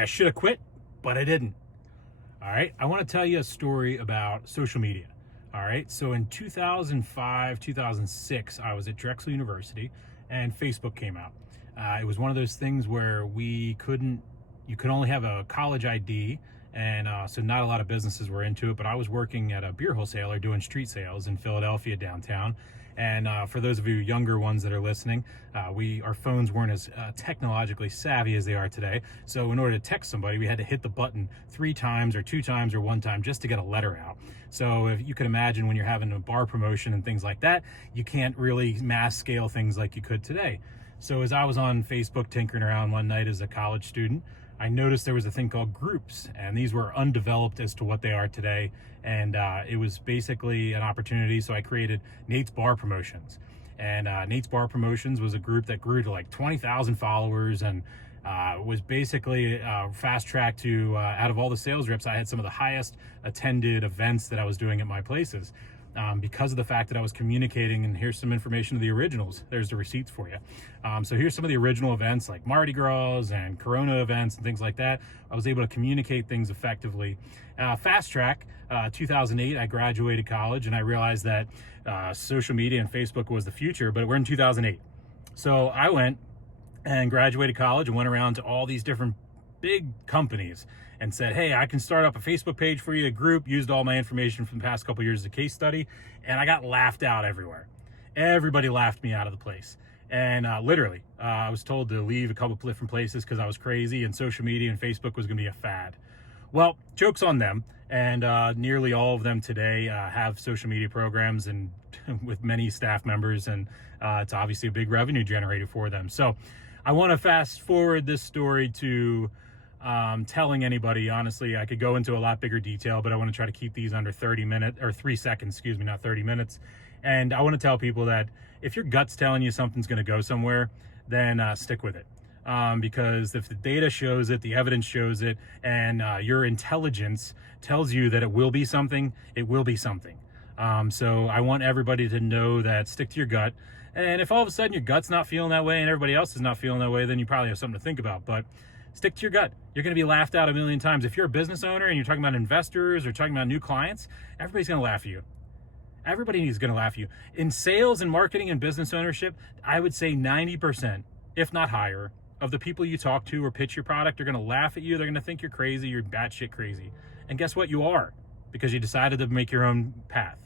say I should have quit, but I didn't. All right, I want to tell you a story about social media. All right, so in 2005, 2006, I was at Drexel University and Facebook came out. It was one of those things where you could only have a college ID, and so not a lot of businesses were into it, but I was working at a beer wholesaler doing street sales in Philadelphia downtown. And for those of you younger ones that are listening, our phones weren't as technologically savvy as they are today. So in order to text somebody, we had to hit the button 3 times or 2 times or 1 time just to get a letter out. So if you can imagine, when you're having a bar promotion and things like that, you can't really mass scale things like you could today. So as I was on Facebook tinkering around one night as a college student, I noticed there was a thing called groups, and these were undeveloped as to what they are today. And it was basically an opportunity. So I created Nate's Bar Promotions. And Nate's Bar Promotions was a group that grew to like 20,000 followers, and was basically fast track to, out of all the sales reps, I had some of the highest attended events that I was doing at my places. Because of the fact that I was communicating, and here's some information of the originals. There's the receipts for you. So here's some of the original events like Mardi Gras and Corona events and things like that. I was able to communicate things effectively. Fast track, 2008, I graduated college, and I realized that social media and Facebook was the future, but we're in 2008. So I went and graduated college and went around to all these different big companies and said, hey, I can start up a Facebook page for you, a group, used all my information from the past couple years as a case study, and I got laughed out everywhere. Everybody laughed me out of the place. And literally, I was told to leave a couple of different places because I was crazy and social media and Facebook was going to be a fad. Well, joke's on them. And nearly all of them today have social media programs, and with many staff members, and it's obviously a big revenue generator for them. So I want to fast forward this story to telling anybody. Honestly, I could go into a lot bigger detail, but I want to try to keep these under 30 minutes, or 3 seconds, excuse me, not 30 minutes. And I want to tell people that if your gut's telling you something's going to go somewhere, then stick with it. Because if the data shows it, the evidence shows it, and your intelligence tells you that it will be something, it will be something. So I want everybody to know that stick to your gut. And if all of a sudden your gut's not feeling that way and everybody else is not feeling that way, then you probably have something to think about. But stick to your gut. You're going to be laughed out a million times. If you're a business owner and you're talking about investors or talking about new clients, everybody's going to laugh at you. Everybody is going to laugh at you. In sales and marketing and business ownership, I would say 90%, if not higher, of the people you talk to or pitch your product are going to laugh at you. They're going to think you're crazy, you're batshit crazy. And guess what? You are, because you decided to make your own path.